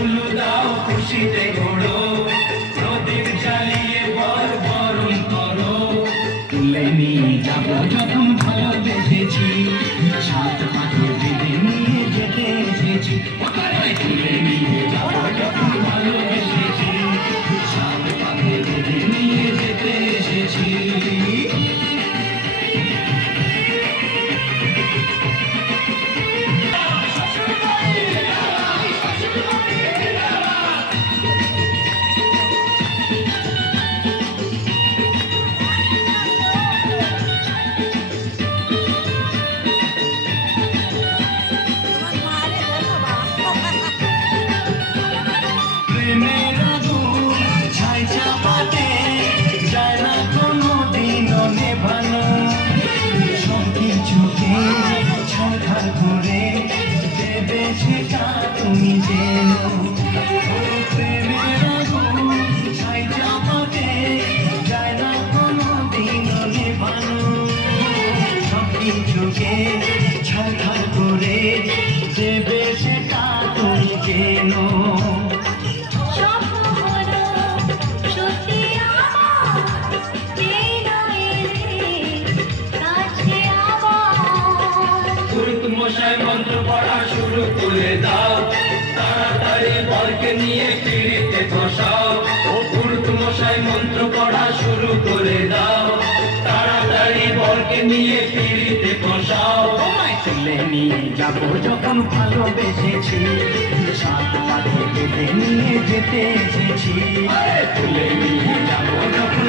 ফুল দাও খুশিতে ঘোড়ো, প্রদীপ জ্বালিয়ে বর বরণ করো। তুলে নিয়ে যাবো যখন ভালোবেসেছি, সাত পাকে বেঁধে নিয়ে যেতে এসেছি। তুলে নিয়ে যাবো যখন ভালোবেসেছি, সাত পাকে বেঁধে নিয়ে যেতে এসেছি। তুমি যেন প্রেমের আগুন ছাই চাপাতে যায় না কোনো দিন নেভানো, সব কিছুকে ছাড়খাড় করে দেবে সেটা তুমি যেন। মশাই মন্ত্র পড়া শুরু করে দাও, তাড়াতাড়ি বরকে নিয়ে পিড়িতে বসাও। ও পুরুত মশাই মন্ত্র পড়া শুরু করে দাও, তাড়াতাড়ি বরকে নিয়ে পিড়িতে বসাও। তোমায় তুলে নিয়ে যাবো যখন ভালোবেসেছি, সাত পাকে বেঁধে নিয়ে যেতে এসেছি। তুলে নিয়ে যাবো যখন